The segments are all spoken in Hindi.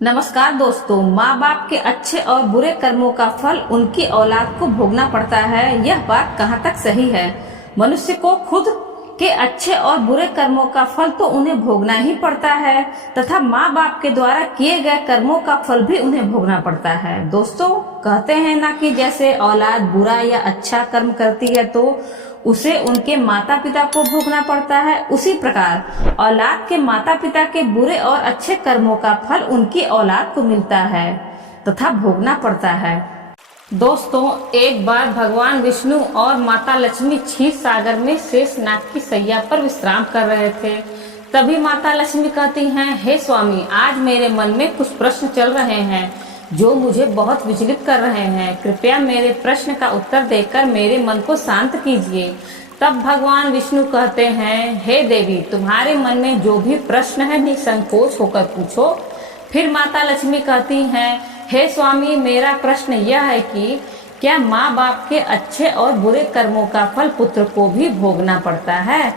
नमस्कार दोस्तों, माँ बाप के अच्छे और बुरे कर्मों का फल उनकी औलाद को भोगना पड़ता है। यह बात कहाँ तक सही है? मनुष्य को खुद के अच्छे और बुरे कर्मों का फल तो उन्हें भोगना ही पड़ता है तथा माँ बाप के द्वारा किए गए कर्मों का फल भी उन्हें भोगना पड़ता है। दोस्तों, कहते हैं ना कि जैसे औलाद बुरा या अच्छा कर्म करती है तो उसे उनके माता पिता को भोगना पड़ता है, उसी प्रकार औलाद के माता पिता के बुरे और अच्छे कर्मों का फल उनकी औलाद को मिलता है तथा भोगना पड़ता है। दोस्तों, एक बार भगवान विष्णु और माता लक्ष्मी क्षीर सागर में शेषनाग की सैया पर विश्राम कर रहे थे। तभी माता लक्ष्मी कहती हैं, हे स्वामी, आज मेरे मन में कुछ प्रश्न चल रहे हैं जो मुझे बहुत विचलित कर रहे हैं। कृपया मेरे प्रश्न का उत्तर देकर मेरे मन को शांत कीजिए। तब भगवान विष्णु कहते हैं, हे देवी, तुम्हारे मन में जो भी प्रश्न है निसंकोच होकर पूछो। फिर माता लक्ष्मी कहती हैं, हे स्वामी, मेरा प्रश्न यह है कि क्या माँ बाप के अच्छे और बुरे कर्मों का फल पुत्र को भी भोगना पड़ता है?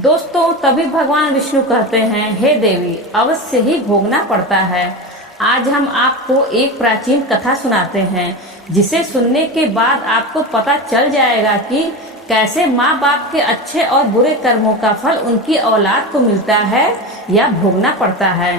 दोस्तों, तभी भगवान विष्णु कहते हैं, हे देवी, अवश्य ही भोगना पड़ता है। आज हम आपको एक प्राचीन कथा सुनाते हैं जिसे सुनने के बाद आपको पता चल जाएगा कि कैसे माँ बाप के अच्छे और बुरे कर्मों का फल उनकी औलाद को मिलता है या भोगना पड़ता है।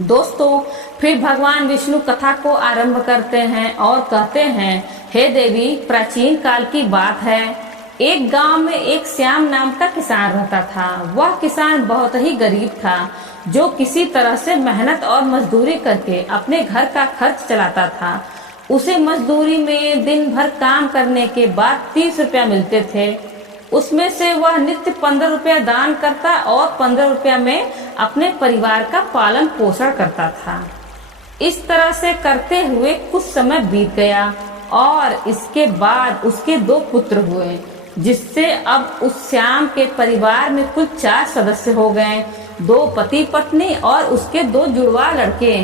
दोस्तों, फिर भगवान विष्णु कथा को आरंभ करते हैं और कहते हैं, हे देवी, प्राचीन काल की बात है। एक गांव में एक श्याम नाम का किसान रहता था। वह किसान बहुत ही गरीब था जो किसी तरह से मेहनत और मजदूरी करके अपने घर का खर्च चलाता था। उसे मजदूरी में दिन भर काम करने के बाद 30 रुपया मिलते थे। उसमें से वह नित्य 15 रुपया दान करता और 15 रुपया में अपने परिवार का पालन पोषण करता था। इस तरह से करते हुए कुछ समय बीत गया और इसके बाद उसके 2 पुत्र हुए, जिससे अब उस श्याम के परिवार में कुल 4 सदस्य हो गए, 2 पति पत्नी और उसके 2 जुड़वा लड़के।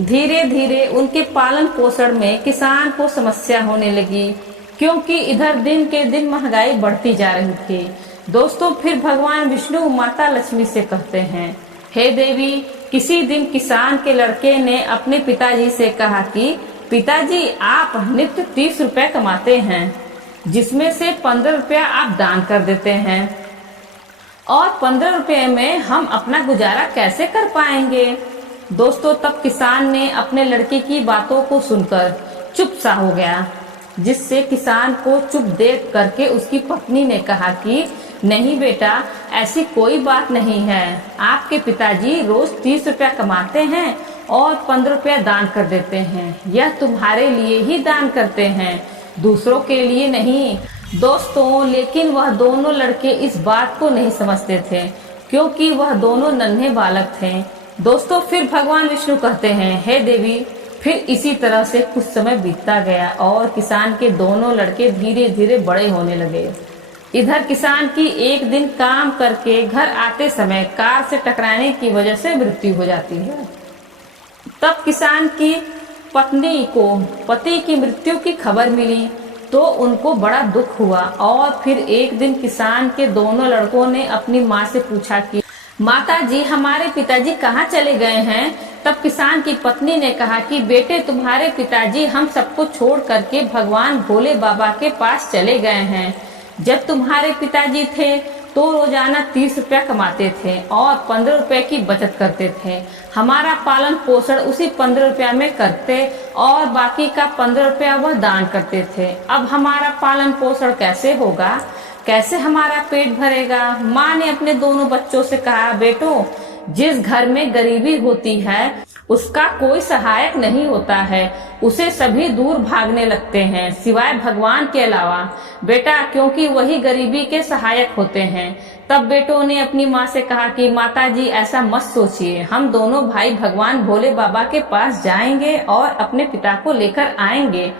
धीरे धीरे उनके पालन पोषण में किसान को समस्या होने लगी, क्योंकि इधर दिन के दिन महंगाई बढ़ती जा रही थी। दोस्तों, फिर भगवान विष्णु माता लक्ष्मी से कहते हैं, हे देवी, किसी दिन किसान के लड़के ने अपने पिताजी से कहा कि पिताजी, आप नित्य 30 रुपए कमाते हैं, जिसमें से 15 रुपया आप दान कर देते हैं और 15 रुपये में हम अपना गुजारा कैसे कर पाएंगे? दोस्तों, तब किसान ने अपने लड़के की बातों को सुनकर चुप सा हो गया, जिससे किसान को चुप देख करके उसकी पत्नी ने कहा कि नहीं बेटा, ऐसी कोई बात नहीं है। आपके पिताजी रोज 30 रुपया कमाते हैं और 15 रुपया दान कर देते हैं। यह तुम्हारे लिए ही दान करते हैं, दूसरों के लिए नहीं। दोस्तों, लेकिन वह दोनों लड़के इस बात को नहीं समझते थे, क्योंकि वह दोनों नन्हे बालक थे। दोस्तों, फिर भगवान विष्णु कहते हैं, हे देवी, फिर इसी तरह से कुछ समय बीतता गया और किसान के दोनों लड़के धीरे धीरे बड़े होने लगे। इधर किसान की एक दिन काम करके घर आते समय कार से टकराने की वजह से मृत्यु हो जाती है। तब किसान की पत्नी को पति की मृत्यु की खबर मिली तो उनको बड़ा दुख हुआ और फिर एक दिन किसान के दोनों लड़कों ने अपनी माँ से पूछा कि माता जी, हमारे पिताजी कहाँ चले गए हैं? तब किसान की पत्नी ने कहा कि बेटे, तुम्हारे पिताजी हम सबको छोड़ करके भगवान भोले बाबा के पास चले गए हैं। जब तुम्हारे पिताजी थे तो रोजाना 30 रुपया कमाते थे और 15 रुपए की बचत करते थे। हमारा पालन पोषण उसी 15 रुपया में करते और बाकी का 15 रुपया वह दान करते थे। अब हमारा पालन पोषण कैसे होगा? कैसे हमारा पेट भरेगा? माँ ने अपने दोनों बच्चों से कहा, बेटो, जिस घर में गरीबी होती है उसका कोई सहायक नहीं होता है, उसे सभी दूर भागने लगते हैं सिवाय भगवान के अलावा बेटा, क्योंकि वही गरीबी के सहायक होते हैं। तब बेटों ने अपनी माँ से कहा कि माता जी, ऐसा मत सोचिए, हम दोनों भाई भगवान भोले बाबा के पास जाएंगे और अपने पिता को लेकर आएंगे,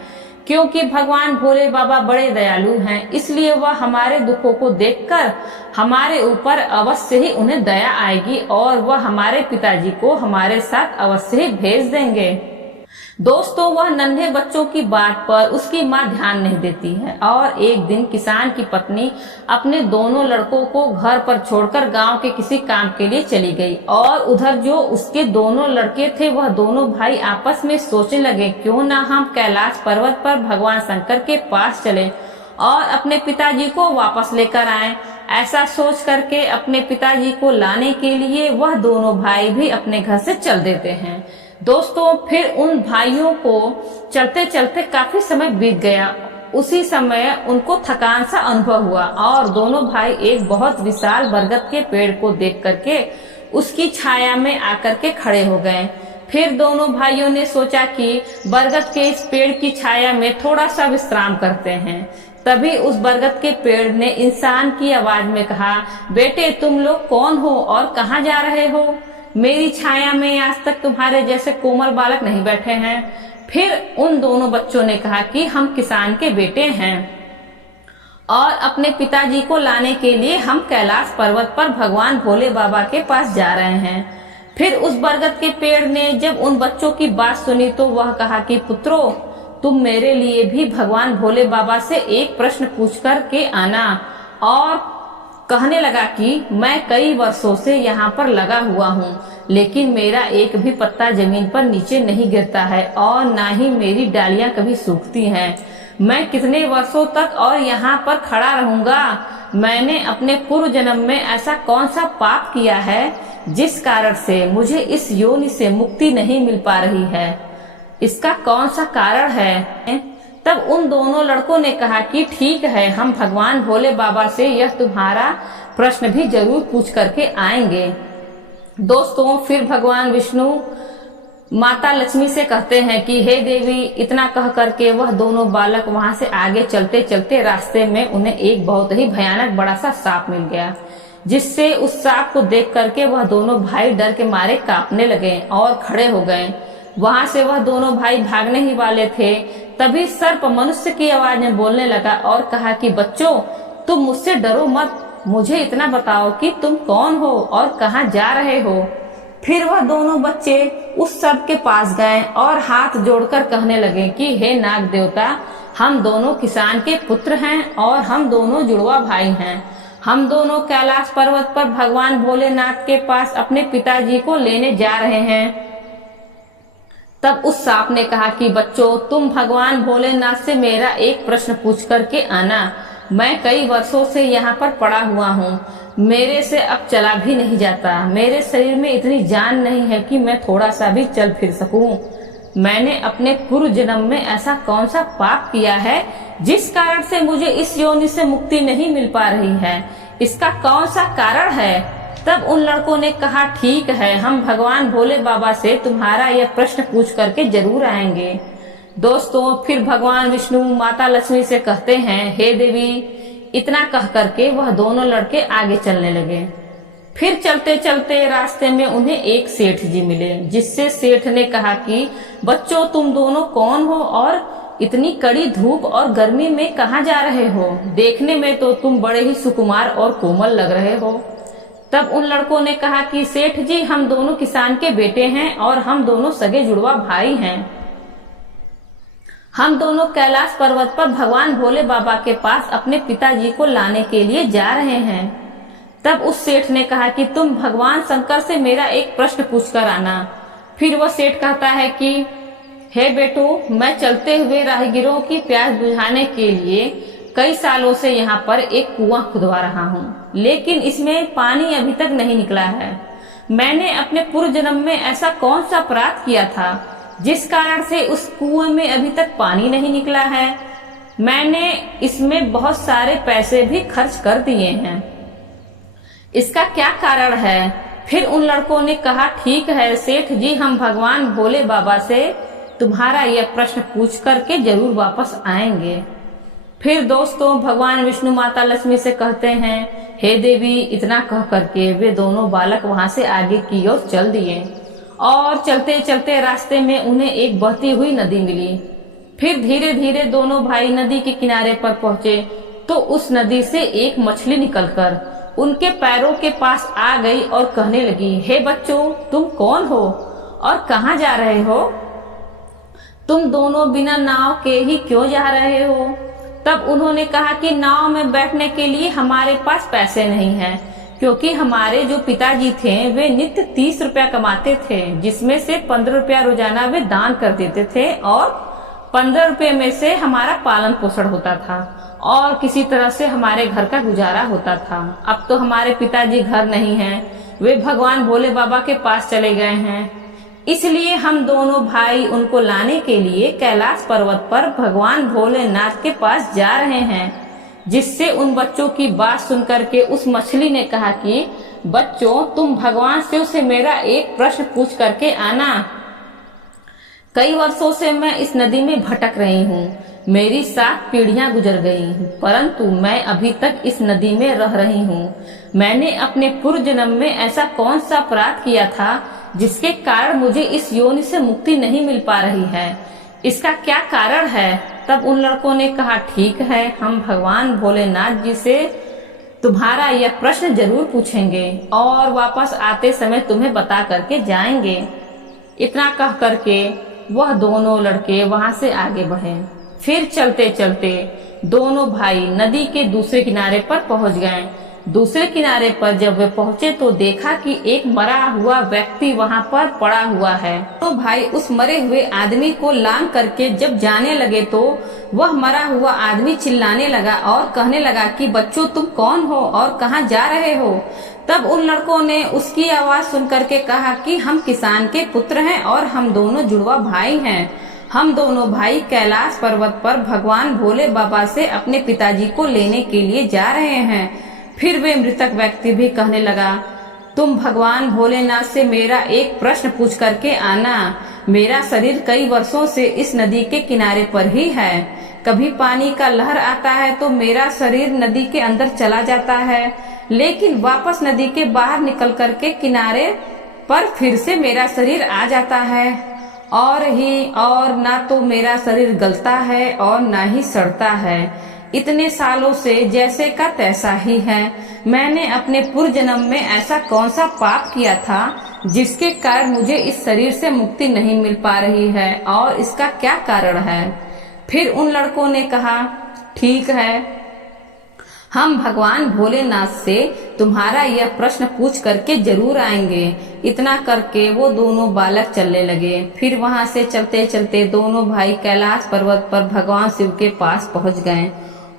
क्योंकि भगवान भोले बाबा बड़े दयालु हैं, इसलिए वह हमारे दुखों को देखकर हमारे ऊपर अवश्य ही उन्हें दया आएगी और वह हमारे पिताजी को हमारे साथ अवश्य ही भेज देंगे। दोस्तों, वह नन्हे बच्चों की बात पर उसकी माँ ध्यान नहीं देती है और एक दिन किसान की पत्नी अपने दोनों लड़कों को घर पर छोड़कर गांव के किसी काम के लिए चली गई और उधर जो उसके दोनों लड़के थे वह दोनों भाई आपस में सोचने लगे, क्यों ना हम कैलाश पर्वत पर भगवान शंकर के पास चलें और अपने पिताजी को वापस लेकर आएं। ऐसा सोच करके अपने पिताजी को लाने के लिए वह दोनों भाई भी अपने घर से चल देते हैं। दोस्तों, फिर उन भाइयों को चलते चलते काफी समय बीत गया। उसी समय उनको थकान सा अनुभव हुआ और दोनों भाई एक बहुत विशाल बरगद के पेड़ को देख करके उसकी छाया में आकर के खड़े हो गए। फिर दोनों भाइयों ने सोचा कि बरगद के इस पेड़ की छाया में थोड़ा सा विश्राम करते हैं। तभी उस बरगद के पेड़ ने इंसान की आवाज में कहा, बेटे तुम लोग कौन हो और कहाँ जा रहे हो? मेरी छाया में आज तक तुम्हारे जैसे कोमल बालक नहीं बैठे हैं। फिर उन दोनों बच्चों ने कहा कि हम किसान के बेटे हैं और अपने पिताजी को लाने के लिए हम कैलाश पर्वत पर भगवान भोले बाबा के पास जा रहे हैं। फिर उस बरगद के पेड़ ने जब उन बच्चों की बात सुनी तो वह कहा कि पुत्रों, तुम मेरे लिए भी भगवान भोले बाबा से एक प्रश्न पूछ कर के आना। और कहने लगा कि मैं कई वर्षों से यहाँ पर लगा हुआ हूँ, लेकिन मेरा एक भी पत्ता जमीन पर नीचे नहीं गिरता है और ना ही मेरी डालियां कभी सूखती हैं। मैं कितने वर्षों तक और यहाँ पर खड़ा रहूंगा? मैंने अपने पूर्व जन्म में ऐसा कौन सा पाप किया है जिस कारण से मुझे इस योनि से मुक्ति नहीं मिल पा रही है? इसका कौन सा कारण है? तब उन दोनों लड़कों ने कहा कि ठीक है, हम भगवान भोले बाबा से यह तुम्हारा प्रश्न भी जरूर पूछ करके आएंगे। दोस्तों, फिर भगवान विष्णु माता लक्ष्मी से कहते हैं कि हे देवी, इतना कह करके वह दोनों बालक वहां से आगे चलते चलते रास्ते में उन्हें एक बहुत ही भयानक बड़ा सा सांप मिल गया, जिससे उस सांप को देख करके वह दोनों भाई डर के मारे कांपने लगे और खड़े हो गए। वहां से वह दोनों भाई भागने ही वाले थे, तभी सर्प मनुष्य की आवाज में बोलने लगा और कहा कि बच्चों, तुम मुझसे डरो मत, मुझे इतना बताओ कि तुम कौन हो और कहाँ जा रहे हो। फिर वह दोनों बच्चे उस सर्प के पास गए और हाथ जोड़कर कहने लगे कि हे नाग देवता, हम दोनों किसान के पुत्र हैं और हम दोनों जुड़वा भाई हैं। हम दोनों कैलाश पर्वत पर भगवान भोलेनाथ के पास अपने पिताजी को लेने जा रहे हैं। तब उस सांप ने कहा कि बच्चों, तुम भगवान भोलेनाथ से मेरा एक प्रश्न पूछ करके आना। मैं कई वर्षों से यहाँ पर पड़ा हुआ हूँ, मेरे से अब चला भी नहीं जाता। मेरे शरीर में इतनी जान नहीं है कि मैं थोड़ा सा भी चल फिर सकूं। मैंने अपने पूर्व जन्म में ऐसा कौन सा पाप किया है जिस कारण से मुझे इस योनि से मुक्ति नहीं मिल पा रही है? इसका कौन सा कारण है? तब उन लड़कों ने कहा ठीक है, हम भगवान भोले बाबा से तुम्हारा यह प्रश्न पूछ करके जरूर आएंगे। दोस्तों, फिर भगवान विष्णु माता लक्ष्मी से कहते हैं, हे देवी, इतना कह करके वह दोनों लड़के आगे चलने लगे। फिर चलते चलते रास्ते में उन्हें एक सेठ जी मिले, जिससे सेठ ने कहा कि बच्चों, तुम दोनों कौन हो और इतनी कड़ी धूप और गर्मी में कहाँ जा रहे हो? देखने में तो तुम बड़े ही सुकुमार और कोमल लग रहे हो। तब उन लड़कों ने कहा कि सेठ जी, हम दोनों किसान के बेटे हैं और हम दोनों सगे जुड़वा भाई हैं। हम दोनों कैलाश पर्वत पर भगवान भोले बाबा के पास अपने पिताजी को लाने के लिए जा रहे हैं। तब उस सेठ ने कहा कि तुम भगवान शंकर से मेरा एक प्रश्न पूछ कर आना। फिर वह सेठ कहता है कि हे बेटो, मैं चलते हुए राहगीरों की प्यास बुझाने के लिए कई सालों से यहाँ पर एक कुआं खुदवा रहा हूँ, लेकिन इसमें पानी अभी तक नहीं निकला है। मैंने अपने पूर्व जन्म में ऐसा कौन सा अपराध किया था जिस कारण से उस कुएं में अभी तक पानी नहीं निकला है? मैंने इसमें बहुत सारे पैसे भी खर्च कर दिए हैं, इसका क्या कारण है? फिर उन लड़कों ने कहा ठीक है सेठ जी, हम भगवान भोले बाबा से तुम्हारा यह प्रश्न पूछ करके जरूर वापस आएंगे। फिर दोस्तों, भगवान विष्णु माता लक्ष्मी से कहते हैं, हे देवी, इतना कह करके वे दोनों बालक वहां से आगे की ओर चल दिए और चलते चलते रास्ते में उन्हें एक बहती हुई नदी मिली। फिर धीरे धीरे दोनों भाई नदी के किनारे पर पहुंचे तो उस नदी से एक मछली निकलकर उनके पैरों के पास आ गई और कहने लगी, हे बच्चों, तुम कौन हो और कहाँ जा रहे हो? तुम दोनों बिना नाव के ही क्यों जा रहे हो? तब उन्होंने कहा कि नाव में बैठने के लिए हमारे पास पैसे नहीं हैं, क्योंकि हमारे जो पिताजी थे वे नित्य 30 रुपया कमाते थे, जिसमें से 15 रुपया रोजाना वे दान कर देते थे और 15 रुपये में से हमारा पालन पोषण होता था और किसी तरह से हमारे घर का गुजारा होता था। अब तो हमारे पिताजी घर नहीं हैं, वे भगवान भोले बाबा के पास चले गए हैं। इसलिए हम दोनों भाई उनको लाने के लिए कैलाश पर्वत पर भगवान भोलेनाथ के पास जा रहे हैं। जिससे उन बच्चों की बात सुनकर के उस मछली ने कहा कि बच्चों, तुम भगवान शिव से मेरा एक प्रश्न पूछ करके आना। कई वर्षों से मैं इस नदी में भटक रही हूँ, मेरी 7 पीढ़ियां गुजर गई, परंतु मैं अभी तक इस नदी में रह रही हूँ। मैंने अपने पूर्व जन्म में ऐसा कौन सा अपराध किया था जिसके कारण मुझे इस योनि से मुक्ति नहीं मिल पा रही है? इसका क्या कारण है? तब उन लड़कों ने कहा, ठीक है, हम भगवान भोलेनाथ जी से तुम्हारा यह प्रश्न जरूर पूछेंगे और वापस आते समय तुम्हें बता करके जाएंगे। इतना कह करके वह दोनों लड़के वहां से आगे बढ़े। फिर चलते चलते दोनों भाई नदी के दूसरे किनारे पर पहुंच गए। दूसरे किनारे पर जब वे पहुंचे तो देखा कि एक मरा हुआ व्यक्ति वहां पर पड़ा हुआ है। तो भाई उस मरे हुए आदमी को लांग करके जब जाने लगे तो वह मरा हुआ आदमी चिल्लाने लगा और कहने लगा कि बच्चों, तुम कौन हो और कहां जा रहे हो? तब उन लड़कों ने उसकी आवाज सुन करके कहा कि हम किसान के पुत्र हैं और हम दोनों जुड़वा भाई हैं। हम दोनों भाई कैलाश पर्वत पर भगवान भोले बाबा से अपने पिताजी को लेने के लिए जा रहे हैं। फिर वे मृतक व्यक्ति भी कहने लगा, तुम भगवान भोलेनाथ से मेरा एक प्रश्न पूछ करके आना। मेरा शरीर कई वर्षों से इस नदी के किनारे पर ही है। कभी पानी का लहर आता है तो मेरा शरीर नदी के अंदर चला जाता है, लेकिन वापस नदी के बाहर निकल करके किनारे पर फिर से मेरा शरीर आ जाता है और ना तो मेरा शरीर गलता है और ना ही सड़ता है। इतने सालों से जैसे का तैसा ही है। मैंने अपने पूर्व जन्म में ऐसा कौन सा पाप किया था जिसके कारण मुझे इस शरीर से मुक्ति नहीं मिल पा रही है और इसका क्या कारण है? फिर उन लड़कों ने कहा, ठीक है, हम भगवान भोलेनाथ से तुम्हारा यह प्रश्न पूछ करके जरूर आएंगे। इतना करके वो दोनों बालक चलने लगे। फिर वहां से चलते चलते दोनों भाई कैलाश पर्वत पर भगवान शिव के पास पहुंच गए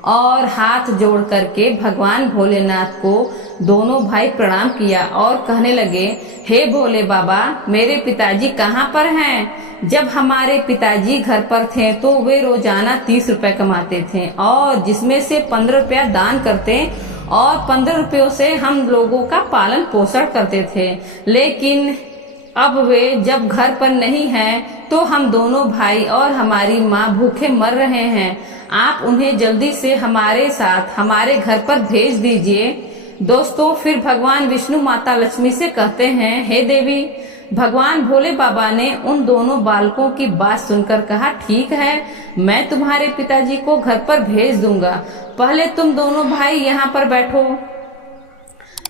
और हाथ जोड़ करके भगवान भोलेनाथ को दोनों भाई प्रणाम किया और कहने लगे, हे भोले बाबा, मेरे पिताजी कहाँ पर हैं? जब हमारे पिताजी घर पर थे तो वे रोजाना 30 रुपए कमाते थे और जिसमें से 15 रुपया दान करते और 15 रुपयों से हम लोगों का पालन पोषण करते थे। लेकिन अब वे जब घर पर नहीं हैं तो हम दोनों भाई और हमारी माँ भूखे मर रहे हैं। आप उन्हें जल्दी से हमारे साथ हमारे घर पर भेज दीजिए। दोस्तों, फिर भगवान विष्णु माता लक्ष्मी से कहते हैं, हे देवी। भगवान भोले बाबा ने उन दोनों बालकों की बात सुनकर कहा, ठीक है, मैं तुम्हारे पिताजी को घर पर भेज दूंगा, पहले तुम दोनों भाई यहाँ पर बैठो।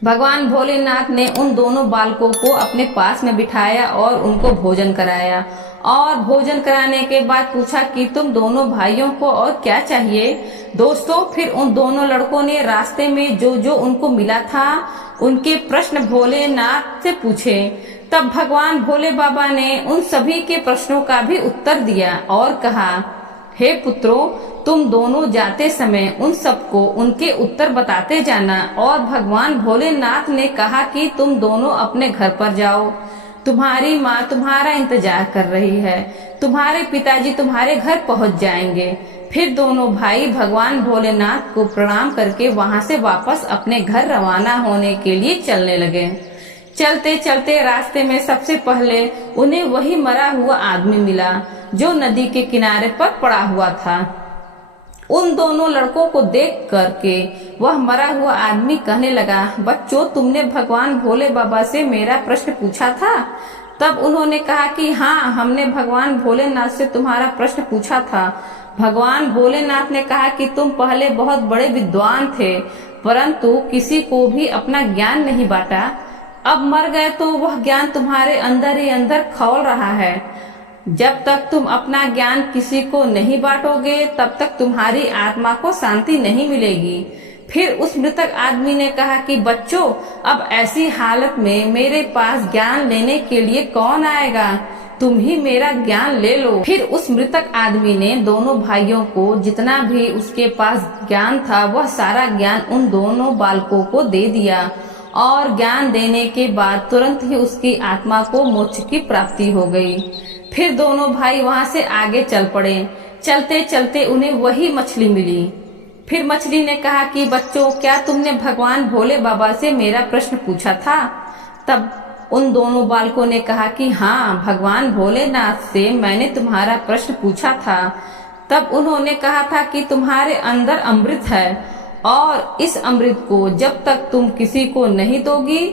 भगवान भोलेनाथ ने उन दोनों बालकों को अपने पास में बिठाया और उनको भोजन कराया और भोजन कराने के बाद पूछा कि तुम दोनों भाइयों को और क्या चाहिए। दोस्तों, फिर उन दोनों लड़कों ने रास्ते में जो जो उनको मिला था उनके प्रश्न भोलेनाथ से पूछे। तब भगवान भोले बाबा ने उन सभी के प्रश्नों का भी उत्तर दिया और कहा, हे पुत्रों, तुम दोनों जाते समय उन सबको उनके उत्तर बताते जाना। और भगवान भोलेनाथ ने कहा कि तुम दोनों अपने घर पर जाओ, तुम्हारी माँ तुम्हारा इंतजार कर रही है, तुम्हारे पिताजी तुम्हारे घर पहुँच जाएंगे। फिर दोनों भाई भगवान भोलेनाथ को प्रणाम करके वहां से वापस अपने घर रवाना होने के लिए चलने लगे। चलते चलते रास्ते में सबसे पहले उन्हें वही मरा हुआ आदमी मिला जो नदी के किनारे पर पड़ा हुआ था। उन दोनों लड़कों को देख करके वह मरा हुआ आदमी कहने लगा, बच्चों, तुमने भगवान भोले बाबा से मेरा प्रश्न पूछा था? तब उन्होंने कहा कि हाँ, हमने भगवान भोलेनाथ से तुम्हारा प्रश्न पूछा था। भगवान भोलेनाथ ने कहा कि तुम पहले बहुत बड़े विद्वान थे, परंतु किसी को भी अपना ज्ञान नहीं बांटा। अब मर गए तो वह ज्ञान तुम्हारे अंदर ही अंदर खौल रहा है। जब तक तुम अपना ज्ञान किसी को नहीं बांटोगे तब तक तुम्हारी आत्मा को शांति नहीं मिलेगी। फिर उस मृतक आदमी ने कहा कि बच्चों, अब ऐसी हालत में मेरे पास ज्ञान लेने के लिए कौन आएगा? तुम ही मेरा ज्ञान ले लो। फिर उस मृतक आदमी ने दोनों भाइयों को जितना भी उसके पास ज्ञान था वह सारा ज्ञान उन दोनों बालकों को दे दिया और ज्ञान देने के बाद तुरंत ही उसकी आत्मा को मोक्ष की प्राप्ति हो गई। फिर दोनों भाई वहां से आगे चल पड़े। चलते चलते उन्हें वही मछली मिली। फिर मछली ने कहा कि बच्चों, क्या तुमने भगवान भोले बाबा से मेरा प्रश्न पूछा था? तब उन दोनों बालकों ने कहा कि हाँ, भगवान भोलेनाथ से मैंने तुम्हारा प्रश्न पूछा था। तब उन्होंने कहा था कि तुम्हारे अंदर अमृत है और इस अमृत को जब तक तुम किसी को नहीं दोगी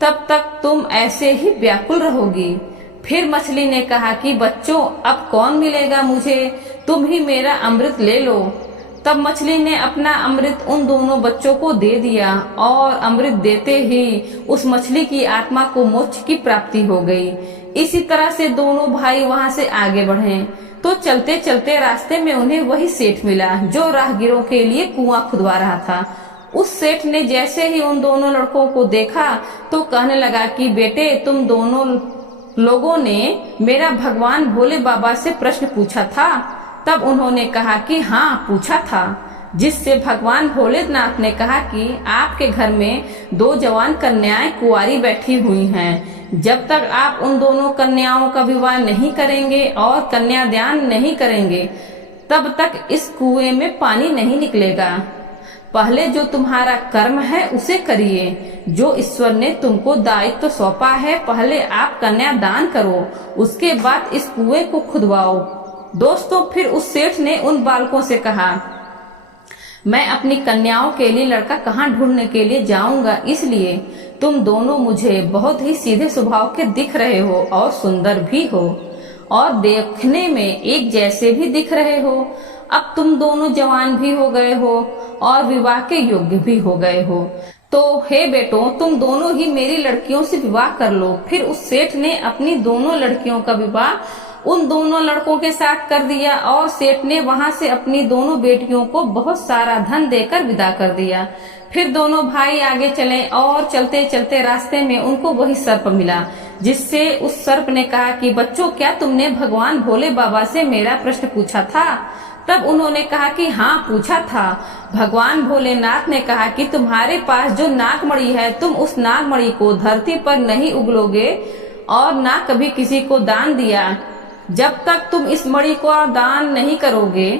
तब तक तुम ऐसे ही व्याकुल रहोगी। फिर मछली ने कहा कि बच्चों, अब कौन मिलेगा मुझे? तुम ही मेरा अमृत ले लो। तब मछली ने अपना अमृत उन दोनों बच्चों को दे दिया और अमृत देते ही उस मछली की आत्मा को मोक्ष की प्राप्ति हो गई। इसी तरह से दोनों भाई वहां से आगे बढ़े तो चलते चलते रास्ते में उन्हें वही सेठ मिला जो राहगीरों के लिए कुआं खुदवा रहा था। उस सेठ ने जैसे ही उन दोनों लड़कों को देखा तो कहने लगा कि बेटे, तुम दोनों लोगों ने मेरा भगवान भोले बाबा से प्रश्न पूछा था? तब उन्होंने कहा कि हाँ, पूछा था। जिससे भगवान भोलेनाथ ने कहा कि आपके घर में 2 जवान कन्याएं कुंवारी बैठी हुई हैं। जब तक आप उन दोनों कन्याओं का विवाह नहीं करेंगे और कन्यादान नहीं करेंगे तब तक इस कुएं में पानी नहीं निकलेगा। पहले जो तुम्हारा कर्म है उसे करिए। जो ईश्वर ने तुमको दायित्व सौंपा है, पहले आप कन्यादान करो, उसके बाद इस कुएं को खुदवाओ। दोस्तों, फिर उस सेठ ने उन बालकों से कहा, मैं अपनी कन्याओं के लिए लड़का कहाँ ढूंढने के लिए जाऊंगा, इसलिए तुम दोनों मुझे बहुत ही सीधे स्वभाव के दिख रहे हो और सुंदर भी हो और देखने में एक जैसे भी दिख रहे हो। अब तुम दोनों जवान भी हो गए हो और विवाह के योग्य भी हो गए हो, तो हे बेटों, तुम दोनों ही मेरी लड़कियों से विवाह कर लो। फिर उस सेठ ने अपनी दोनों लड़कियों का विवाह उन दोनों लड़कों के साथ कर दिया और सेठ ने वहां से अपनी दोनों बेटियों को बहुत सारा धन देकर विदा कर दिया। फिर दोनों भाई आगे चले और चलते चलते रास्ते में उनको वही सर्प मिला, जिससे उस सर्प ने कहा कि बच्चों, क्या तुमने भगवान भोले बाबा से मेरा प्रश्न पूछा था? तब उन्होंने कहा कि हाँ, पूछा था। भगवान भोलेनाथ ने कहा कि तुम्हारे पास जो नागमणि है, तुम उस नागमणि को धरती पर नहीं उगलोगे और ना कभी किसी को दान दिया। जब तक तुम इस मणि को दान नहीं करोगे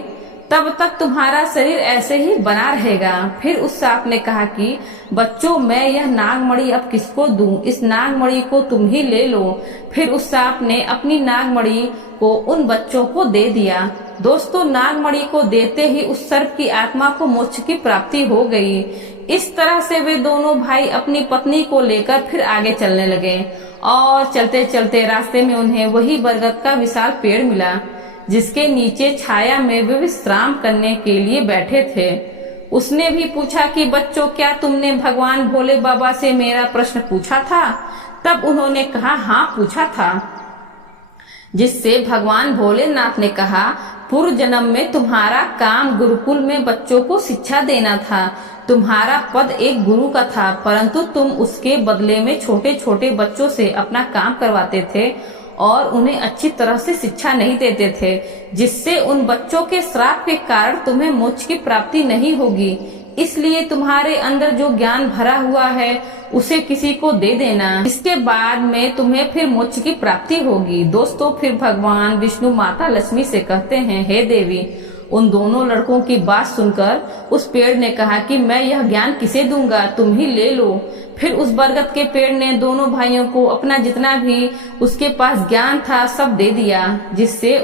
तब तक तुम्हारा शरीर ऐसे ही बना रहेगा। फिर उस सांप ने कहा कि बच्चों, मैं यह नागमणि अब किसको दूं? इस नागमणि को तुम ही ले लो। फिर उस सांप ने अपनी नागमणि को उन बच्चों को दे दिया। दोस्तों, नागमणि को देते ही उस सर्प की आत्मा को मोक्ष की प्राप्ति हो गई। इस तरह से वे दोनों भाई अपनी पत्नी को लेकर फिर आगे चलने लगे और चलते चलते रास्ते में उन्हें वही बरगद का विशाल पेड़ मिला, जिसके नीचे छाया में वे विश्राम करने के लिए बैठे थे। उसने भी पूछा कि बच्चों, क्या तुमने भगवान भोले बाबा से मेरा प्रश्न पूछा था? तब उन्होंने कहा, हाँ, पूछा था। जिससे भगवान भोलेनाथ ने कहा, पूर्व जन्म में तुम्हारा काम गुरुकुल में बच्चों को शिक्षा देना था। तुम्हारा पद एक गुरु का था, परंतु तुम उसके बदले में छोटे छोटे बच्चों से अपना काम करवाते थे और उन्हें अच्छी तरह से शिक्षा नहीं देते थे, जिससे उन बच्चों के श्राप के कारण तुम्हें मोक्ष की प्राप्ति नहीं होगी। इसलिए तुम्हारे अंदर जो ज्ञान भरा हुआ है उसे किसी को दे देना, इसके बाद में तुम्हें फिर मोक्ष की प्राप्ति होगी। दोस्तों, फिर भगवान विष्णु माता लक्ष्मी से कहते हैं, हे देवी, उन दोनों लड़कों की बात सुनकर उस पेड़ ने कहा कि मैं यह ज्ञान किसे दूंगा, तुम ही ले लो। फिर उस बरगद के पेड़ ने दोनों भाइयों को अपना जितना भी उसके पास ज्ञान था सब दे दिया, जिससे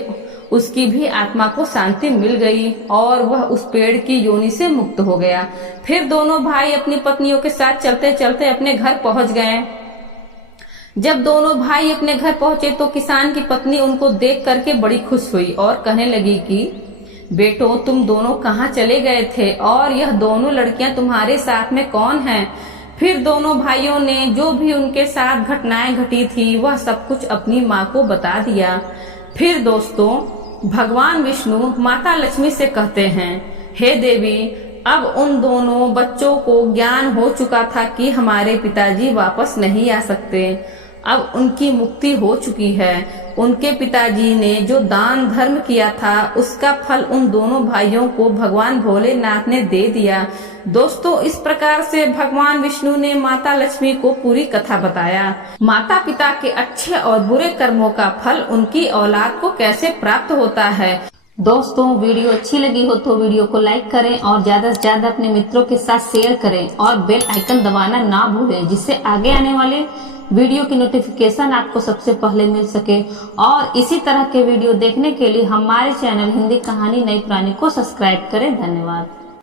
उसकी भी आत्मा को शांति मिल गई और वह उस पेड़ की योनि से मुक्त हो गया। फिर दोनों भाई अपनी पत्नियों के साथ चलते चलते अपने घर पहुंच गए। जब दोनों भाई अपने घर पहुंचे तो किसान की पत्नी उनको देख करके बड़ी खुश हुई और कहने लगी कि बेटो, तुम दोनों कहाँ चले गए थे और यह दोनों लड़कियां तुम्हारे साथ में कौन हैं? फिर दोनों भाइयों ने जो भी उनके साथ घटनाएं घटी थी वह सब कुछ अपनी माँ को बता दिया। फिर दोस्तों भगवान विष्णु माता लक्ष्मी से कहते हैं, हे देवी, अब उन दोनों बच्चों को ज्ञान हो चुका था कि हमारे पिताजी वापस नहीं आ सकते। अब उनकी मुक्ति हो चुकी है। उनके पिताजी ने जो दान धर्म किया था उसका फल उन दोनों भाइयों को भगवान भोलेनाथ ने दे दिया। दोस्तों इस प्रकार से भगवान विष्णु ने माता लक्ष्मी को पूरी कथा बताया। माता पिता के अच्छे और बुरे कर्मों का फल उनकी औलाद को कैसे प्राप्त होता है। दोस्तों वीडियो अच्छी लगी हो तो वीडियो को लाइक करें और ज्यादा से ज्यादा अपने मित्रों के साथ शेयर करें और बेल आइकन दबाना ना भूलें, जिससे आगे आने वाले वीडियो की नोटिफिकेशन आपको सबसे पहले मिल सके। और इसी तरह के वीडियो देखने के लिए हमारे चैनल हिंदी कहानी नई पुरानी को सब्सक्राइब करें। धन्यवाद।